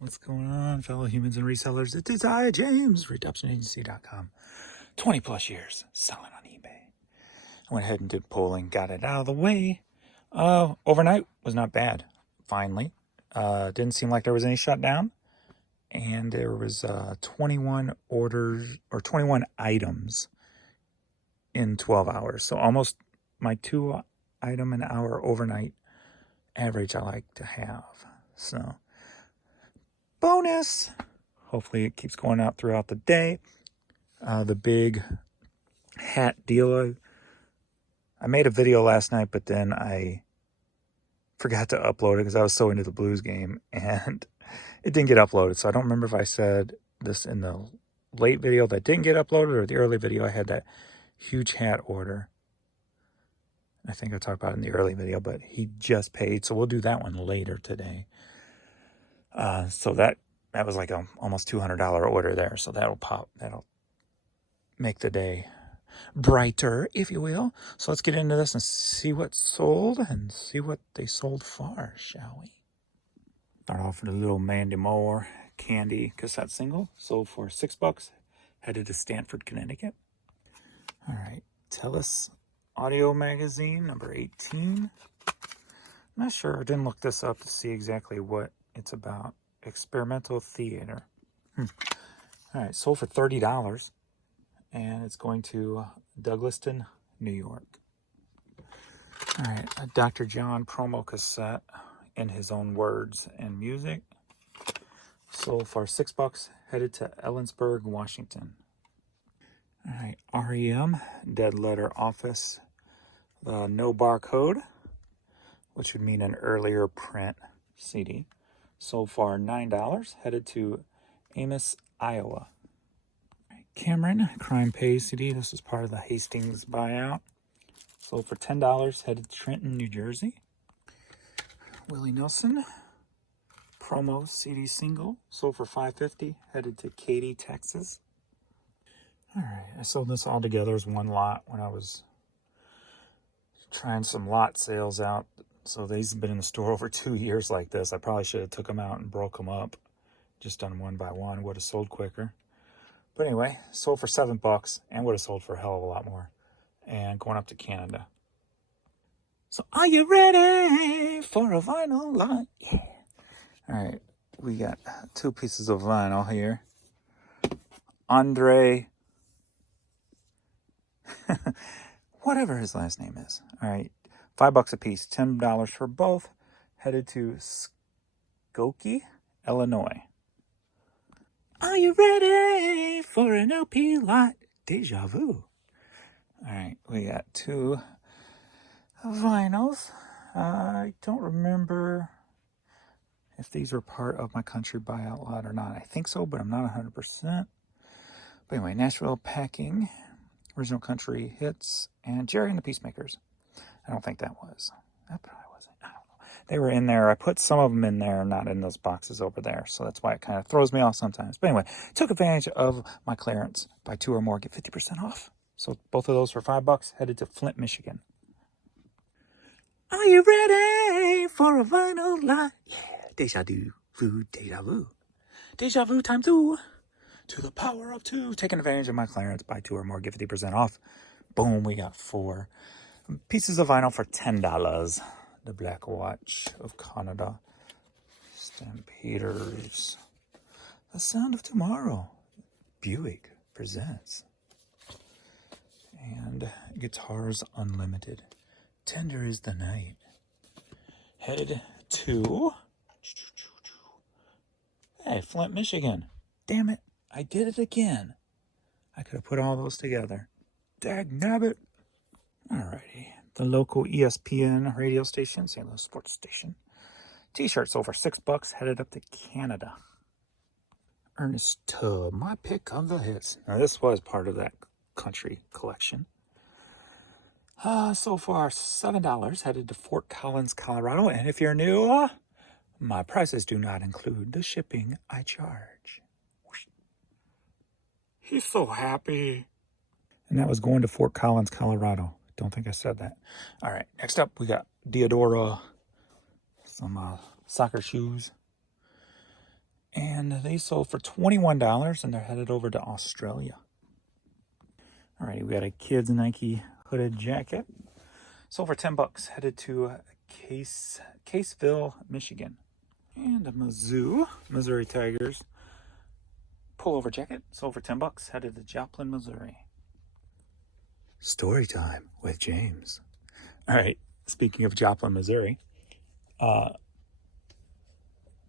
What's going on, fellow humans and resellers? It is I, James, RedemptionAgency.com. 20 plus years selling on eBay. I went ahead and did polling, got it out of the way. Overnight was not bad, finally. Didn't seem like there was any shutdown. And there was 21 orders, or 21 items in 12 hours. So almost my 2 item an hour overnight average I like to have. So bonus. Hopefully it keeps going out throughout the day. The big hat deal. I made a video last night, but then I forgot to upload it because I was so into the Blues game and it didn't get uploaded. So I don't remember if I said this in the late video that didn't get uploaded or the early video. I had that huge hat order. I think I talked about it in the early video, but he just paid. So we'll do that one later today. So that was like a almost $200 order there. So that'll make the day brighter, if you will. So let's get into this and see what sold and see what they sold for, shall we? Start off with a little Mandy Moore candy cassette single. Sold for $6. Headed to Stamford, Connecticut. All right. Tellus Audio Magazine, number 18. I'm not sure. I didn't look this up to see exactly what it's about. Experimental theater. All right. Sold for $30. And it's going to Douglaston, New York. All right, a Dr. John promo cassette in his own words and music. Sold for $6, headed to Ellensburg, Washington. All right, REM, Dead Letter Office, the no barcode, which would mean an earlier print CD. Sold for $9, headed to Ames, Iowa. Cameron, Crime Pays CD. This was part of the Hastings buyout. Sold for $10, headed to Trenton, New Jersey. Willie Nelson, promo CD single. Sold for $5.50, headed to Katy, Texas. All right, I sold this all together as one lot when I was trying some lot sales out. So these have been in the store over 2 years like this. I probably should have took them out and broke them up. Just done one by one. Would have sold quicker. But anyway, sold for $7 and would have sold for a hell of a lot more. And going up to Canada. So are you ready for a vinyl lot? Yeah. All right, we got 2 pieces of vinyl here. Andre, whatever his last name is. All right, $5 a piece, $10 for both. Headed to Skokie, Illinois. Are you ready for an LP lot? Deja vu. All right, we got 2 vinyls. I don't remember if these were part of my country buyout lot or not. I think so, but I'm not 100%. But anyway, Nashville Packing, Original Country Hits, and Jerry and the Peacemakers. I don't think that was. That probably wasn't. I don't know. They were in there. I put some of them in there, not in those boxes over there. So that's why it kind of throws me off sometimes. But anyway, took advantage of my clearance. Buy 2 or more, get 50% off. So both of those for $5, headed to Flint, Michigan. Are you ready for a vinyl lot? Yeah, deja vu, deja vu. Deja vu times 2 to the power of 2. Taking advantage of my clearance. Buy 2 or more, get 50% off. Boom, we got 4 pieces of vinyl for $10. The Black Watch of Canada. Stampeders. The Sound of Tomorrow. Buick presents. And Guitars Unlimited. Tender is the Night. Headed to... Hey, Flint, Michigan. Damn it. I did it again. I could have put all those together. Dagnabbit. Alrighty. The local ESPN radio station, St. Louis Sports Station. T-shirts over $6, headed up to Canada. Ernest Tubb, my pick of the hits. Now this was part of that country collection. So far, $7, headed to Fort Collins, Colorado. And if you're new, my prices do not include the shipping I charge. He's so happy. And that was going to Fort Collins, Colorado. Don't think I said that. All right, next up, we got Diodora, some soccer shoes. And they sold for $21, and they're headed over to Australia. Alrighty, we got a kid's Nike hooded jacket. Sold for $10, headed to Caseville, Michigan. And a Mizzou, Missouri Tigers pullover jacket. Sold for $10, headed to Joplin, Missouri. Story time with James. All right, speaking of Joplin, Missouri,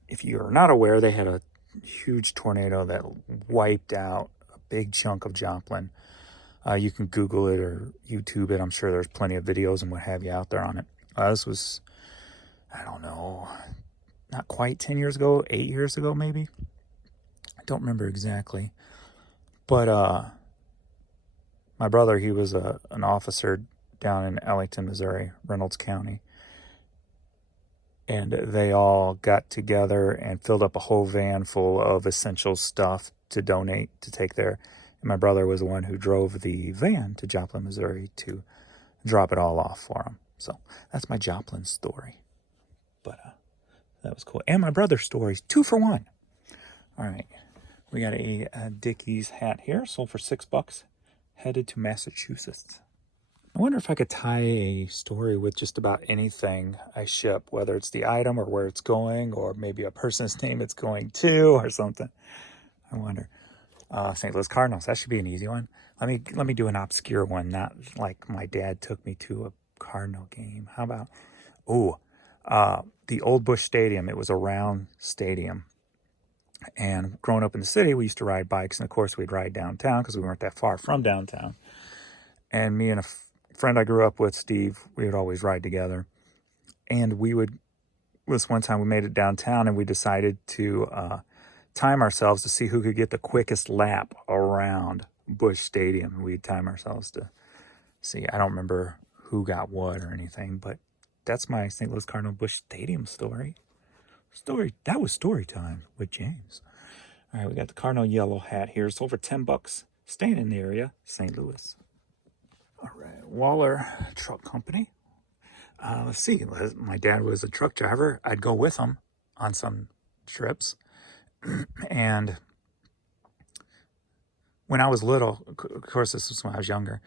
if you're not aware, they had a huge tornado that wiped out a big chunk of Joplin. You can Google it or YouTube it. I'm sure there's plenty of videos and what have you out there on it. This was, I don't know, not quite 10 years ago, 8 years ago maybe. I don't remember exactly. But my brother, he was an officer down in Ellington, Missouri, Reynolds County. And they all got together and filled up a whole van full of essential stuff to donate, to take there. And my brother was the one who drove the van to Joplin, Missouri to drop it all off for him. So that's my Joplin story. But that was cool. And my brother's stories, 2 for 1. All right. We got a Dickies hat here, sold for $6, headed to Massachusetts. I wonder if I could tie a story with just about anything I ship, whether it's the item or where it's going, or maybe a person's name it's going to or something. I wonder. St. Louis Cardinals, that should be an easy one. Let me do an obscure one, not like my dad took me to a Cardinal game. How about, the old Busch Stadium. It was a round stadium. And growing up in the city, we used to ride bikes. And of course, we'd ride downtown because we weren't that far from downtown. And me and a friend I grew up with, Steve, we would always ride together. And this one time we made it downtown and we decided to time ourselves to see who could get the quickest lap around Busch Stadium. We'd time ourselves to see. I don't remember who got what or anything, but that's my St. Louis Cardinal Busch Stadium story. That was story time with James. All right, we got the Cardinal yellow hat here. Sold for $10. Staying in the area, St. Louis. All right, Waller Truck Company. Let's see. My dad was a truck driver. I'd go with him on some trips. And when I was little, of course, this was when I was younger,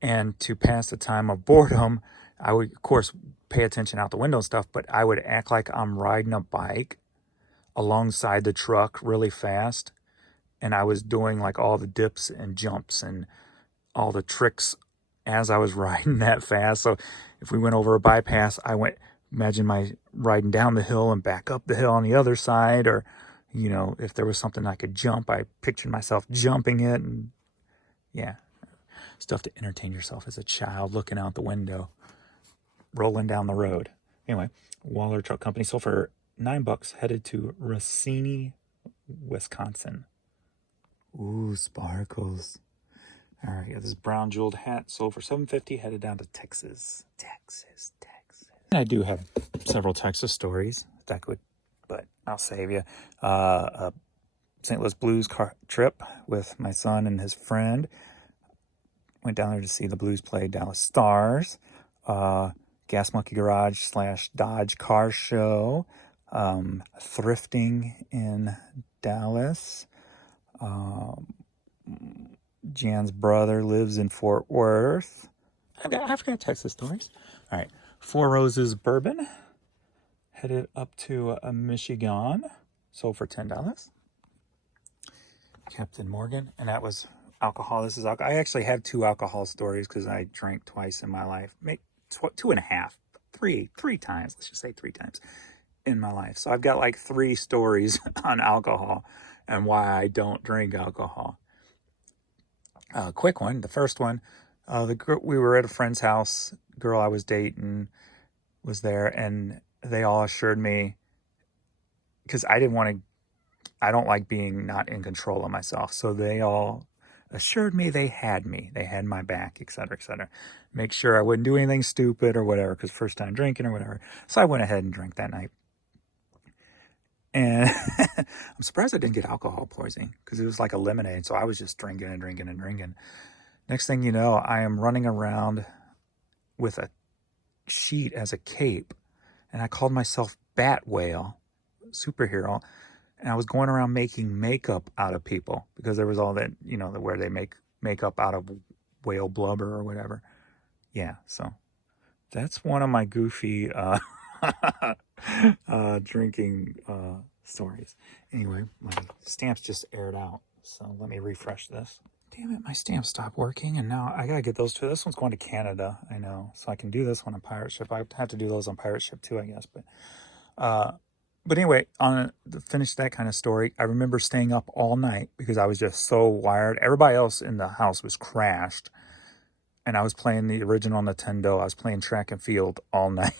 and to pass the time of boredom, I would, of course, pay attention out the window and stuff, but I would act like I'm riding a bike alongside the truck really fast. And I was doing like all the dips and jumps and all the tricks as I was riding that fast. So if we went over a bypass, imagine my riding down the hill and back up the hill on the other side. Or, if there was something I could jump, I pictured myself jumping it. And yeah, stuff to entertain yourself as a child, looking out the window, rolling down the road. Anyway, Waller Truck Company sold for $9, headed to Racine, Wisconsin. Ooh, sparkles. All right, got this brown jeweled hat, sold for $7.50, headed down to Texas. Texas. And I do have several Texas stories but I'll save you. A St. Louis Blues trip with my son and his friend. Went down there to see the Blues play Dallas Stars. Gas Monkey Garage / Dodge Car Show. Thrifting in Dallas. Jan's brother lives in Fort Worth. I've got Texas stories. All right. Four Roses Bourbon. Headed up to Michigan. Sold for $10. Captain Morgan. And that was alcohol. This is alcohol. I actually have 2 alcohol stories because I drank twice in my life. Maybe 2.5. Three times. Let's just say 3 times in my life. So I've got like 3 stories on alcohol and why I don't drink alcohol. Quick one. The first one, we were at a friend's house. Girl I was dating was there, and they all assured me, because I don't like being not in control of myself. So they all assured me they had my back, etc., etc. Make sure I wouldn't do anything stupid or whatever, because first time drinking or whatever. So I went ahead and drank that night. And I'm surprised I didn't get alcohol poisoning, because it was like a lemonade. So I was just drinking. Next thing you know, I am running around with a sheet as a cape. And I called myself Bat Whale, superhero. And I was going around making makeup out of people because there was all that, you know, where they make makeup out of whale blubber or whatever. Yeah, so that's one of my goofy drinking stories. Anyway, my stamps just aired out, so let me refresh this. Damn it, my stamps stopped working, and now I gotta get those two. This one's going to Canada, I know, so I can do this one on pirate ship. I have to do those on pirate ship too, I guess. But anyway, to finish that kind of story, I remember staying up all night because I was just so wired. Everybody else in the house was crashed, and I was playing the original Nintendo. I was playing track and field all night.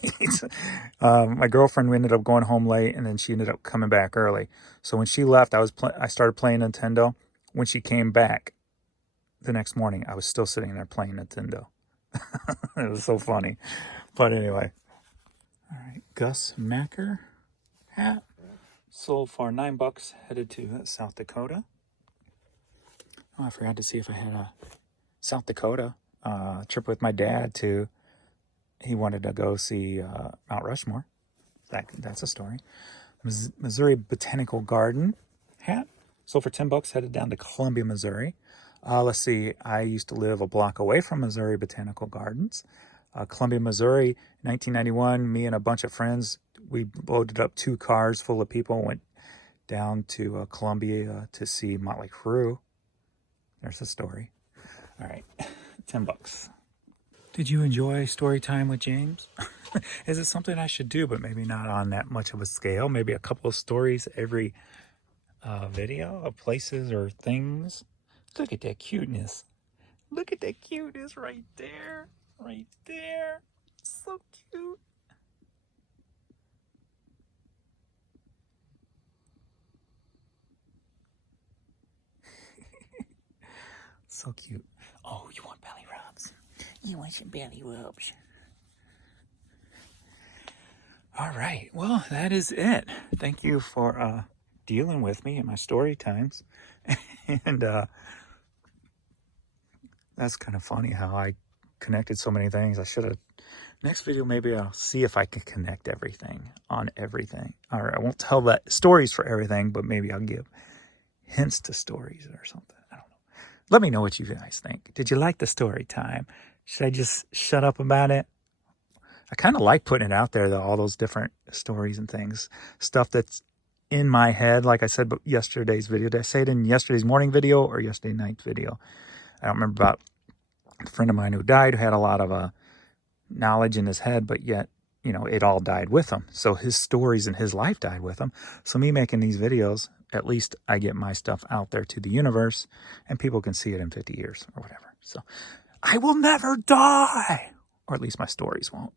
My girlfriend ended up going home late, and then she ended up coming back early. So when she left, I started playing Nintendo. When she came back the next morning, I was still sitting there playing Nintendo. It was so funny. But anyway. All right, Gus Macker hat. Sold for $9, headed to South Dakota. Oh, I forgot to see if I had a South Dakota trip with my dad to, he wanted to go see Mount Rushmore. That's a story. Missouri Botanical Garden hat. Sold for $10, headed down to Columbia, Missouri. Let's see, I used to live a block away from Missouri Botanical Gardens. Columbia, Missouri, 1991, me and a bunch of friends, we loaded up 2 cars full of people, went down to Columbia to see Motley Crue. There's the story. All right, $10. Did you enjoy story time with James? Is it something I should do, but maybe not on that much of a scale? Maybe a couple of stories every video of places or things. Look at that cuteness. Look at that cuteness right there. Right there. So cute. So cute. Oh, you want belly rubs? You want some belly rubs? All right. Well, that is it. Thank you for dealing with me in my story times. And that's kind of funny how I connected so many things. I should have. Next video, maybe I'll see if I can connect everything on everything. Or I won't tell that stories for everything, but maybe I'll give hints to stories or something. I don't know. Let me know what you guys think. Did you like the story time? Should I just shut up about it? I kind of like putting it out there, though, all those different stories and things. Stuff that's in my head, like I said, but yesterday's video. Did I say it in yesterday's morning video or yesterday night video? I don't remember. About a friend of mine who died, who had a lot of knowledge in his head, but yet, you know, it all died with him. So his stories and his life died with him. So me making these videos, at least I get my stuff out there to the universe and people can see it in 50 years or whatever. So I will never die, or at least my stories won't.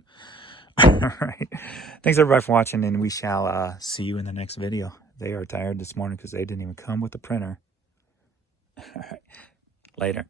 All right. Thanks everybody for watching, and we shall see you in the next video. They are tired this morning because they didn't even come with the printer. All right. Later.